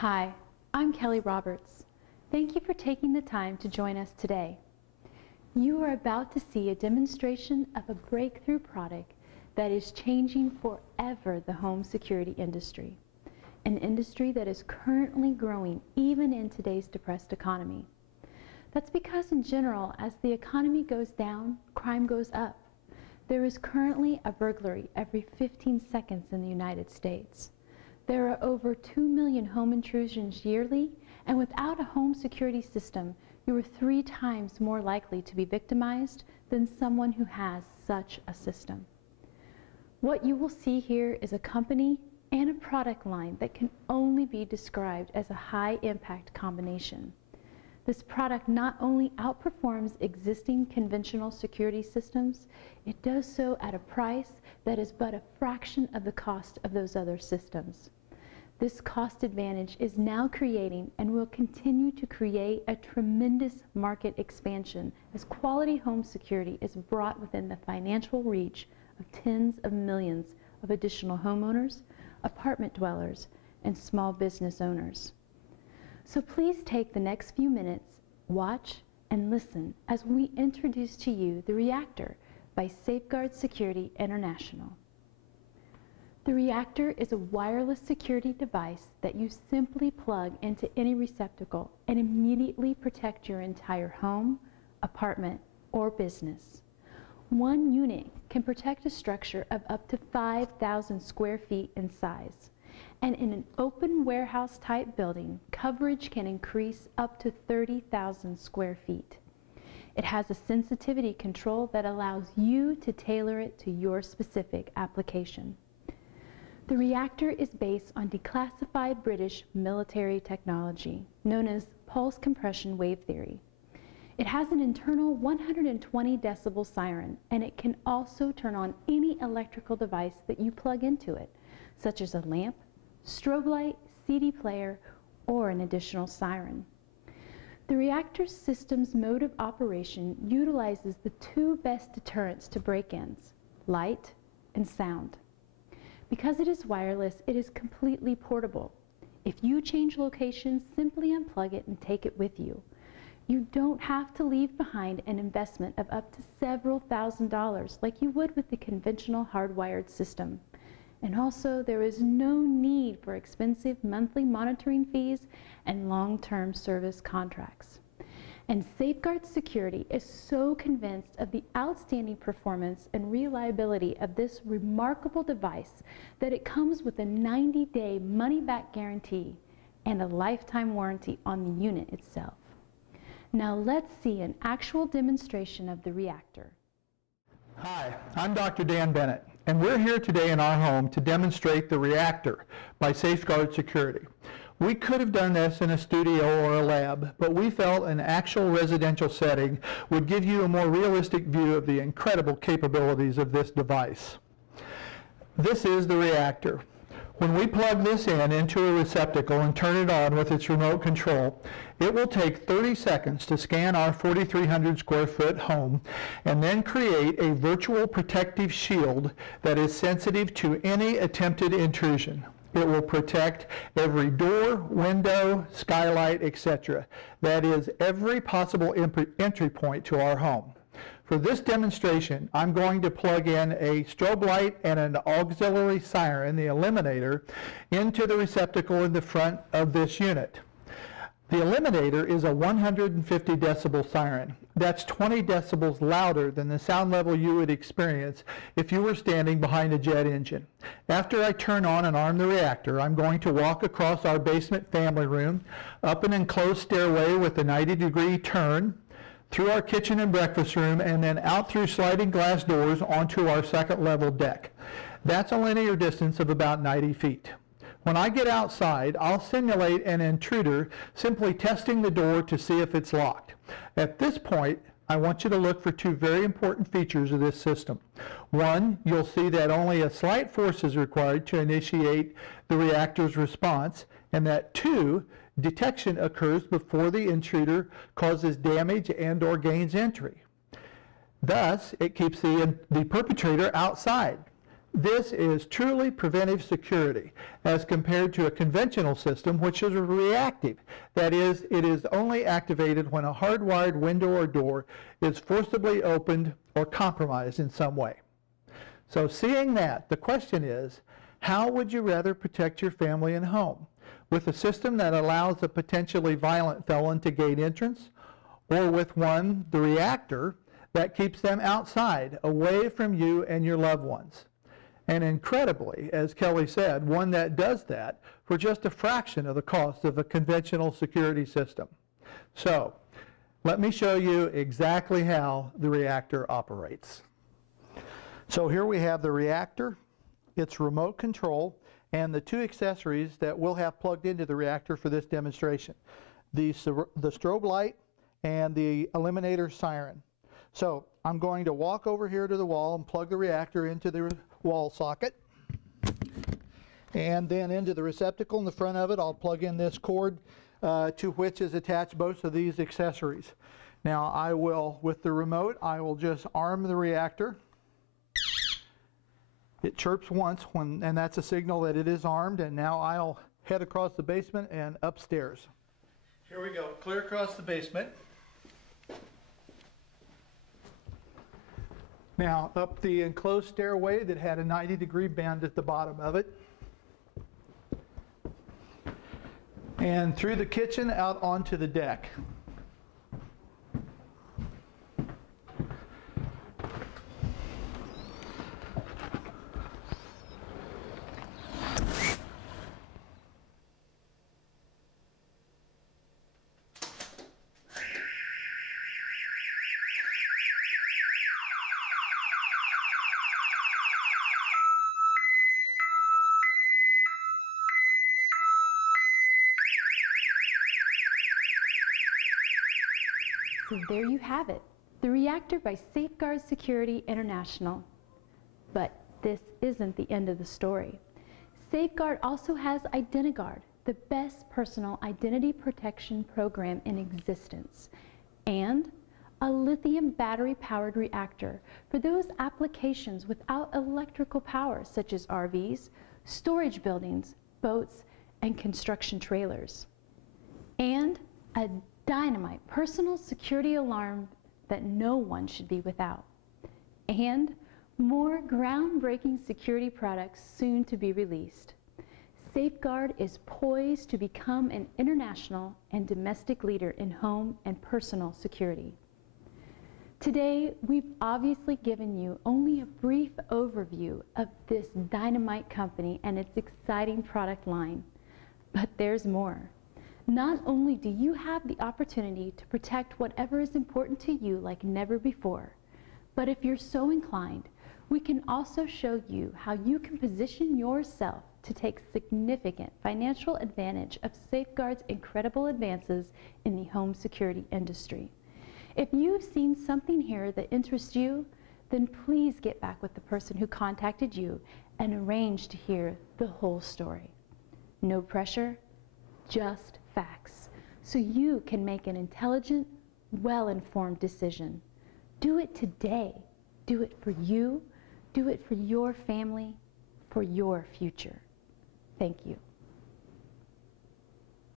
Hi, I'm Kelly Roberts. Thank you for taking the time to join us today. You are about to see a demonstration of a breakthrough product that is changing forever the home security industry, an industry that is currently growing even in today's depressed economy. That's because in general, as the economy goes down, crime goes up. There is currently a burglary every 15 seconds in the United States. There are over 2 million home intrusions yearly, and without a home security system, you are 3 times more likely to be victimized than someone who has such a system. What you will see here is a company and a product line that can only be described as a high-impact combination. This product not only outperforms existing conventional security systems, it does so at a price that is but a fraction of the cost of those other systems. This cost advantage is now creating and will continue to create a tremendous market expansion as quality home security is brought within the financial reach of tens of millions of additional homeowners, apartment dwellers, and small business owners. So please take the next few minutes, watch, and listen as we introduce to you the Reactor by Safeguard Security International. The Reactor is a wireless security device that you simply plug into any receptacle and immediately protect your entire home, apartment, or business. One unit can protect a structure of up to 5,000 square feet in size. And in an open warehouse type building, coverage can increase up to 30,000 square feet. It has a sensitivity control that allows you to tailor it to your specific application. The Reactor is based on declassified British military technology known as pulse compression wave theory. It has an internal 120 decibel siren, and it can also turn on any electrical device that you plug into it, such as a lamp, strobe light, CD player, or an additional siren. The Reactor system's mode of operation utilizes the 2 best deterrents to break-ins, light and sound. Because it is wireless, it is completely portable. If you change locations, simply unplug it and take it with you. You don't have to leave behind an investment of up to several $1,000s like you would with the conventional hardwired system. And also, there is no need for expensive monthly monitoring fees and long-term service contracts. And Safeguard Security is so convinced of the outstanding performance and reliability of this remarkable device that it comes with a 90-day money-back guarantee and a lifetime warranty on the unit itself. Now let's see an actual demonstration of the Reactor. Hi, I'm Dr. Dan Bennett, and we're here today in our home to demonstrate the Reactor by Safeguard Security. We could have done this in a studio or a lab, but we felt an actual residential setting would give you a more realistic view of the incredible capabilities of this device. This is the Reactor. When we plug this into a receptacle and turn it on with its remote control, it will take 30 seconds to scan our 4,300 square foot home and then create a virtual protective shield that is sensitive to any attempted intrusion. It will protect every door, window, skylight, etc. That is, every possible entry point to our home. For this demonstration, I'm going to plug in a strobe light and an auxiliary siren, the Eliminator, into the receptacle in the front of this unit. The Eliminator is a 150 decibel siren. That's 20 decibels louder than the sound level you would experience if you were standing behind a jet engine. After I turn on and arm the Reactor, I'm going to walk across our basement family room, up an enclosed stairway with a 90-degree turn, through our kitchen and breakfast room, and then out through sliding glass doors onto our second level deck. That's a linear distance of about 90 feet. When I get outside, I'll simulate an intruder simply testing the door to see if it's locked. At this point, I want you to look for 2 very important features of this system. One, you'll see that only a slight force is required to initiate the Reactor's response, and that 2, detection occurs before the intruder causes damage and/or gains entry. Thus, it keeps the perpetrator outside. This is truly preventive security as compared to a conventional system, which is reactive. That is, it is only activated when a hardwired window or door is forcibly opened or compromised in some way. So seeing that, the question is, how would you rather protect your family and home? With a system that allows a potentially violent felon to gain entrance, or with one, the reactor, that keeps them outside, away from you and your loved ones? And incredibly, as Kelly said, one that does that for just a fraction of the cost of a conventional security system. So, let me show you exactly how the reactor operates. So here we have the reactor, its remote control, and the two accessories that we'll have plugged into the reactor for this demonstration. The strobe light and the eliminator siren. So I'm going to walk over here to the wall and plug the reactor into the wall socket. And then into the receptacle in the front of it, I'll plug in this cord to which is attached both of these accessories. Now I will, with the remote, I will just arm the reactor. It chirps once, and that's a signal that it is armed, and now I'll head across the basement and upstairs. Here we go, clear across the basement. Now, up the enclosed stairway that had a 90-degree bend at the bottom of it. And through the kitchen out onto the deck. So there you have it, the reactor by Safeguard Security International. But this isn't the end of the story. Safeguard also has IdentiGuard, the best personal identity protection program in existence, and a lithium battery-powered reactor for those applications without electrical power, such as RVs, storage buildings, boats, and construction trailers. And a dynamite personal security alarm that no one should be without. And more groundbreaking security products soon to be released. Safeguard is poised to become an international and domestic leader in home and personal security. Today, we've obviously given you only a brief overview of this dynamite company and its exciting product line. But there's more. Not only do you have the opportunity to protect whatever is important to you like never before, but if you're so inclined, we can also show you how you can position yourself to take significant financial advantage of Safeguard's incredible advances in the home security industry. If you've seen something here that interests you, then please get back with the person who contacted you and arrange to hear the whole story. No pressure, just facts, so you can make an intelligent, well-informed decision. Do it today. Do it for you. Do it for your family, for your future. Thank you.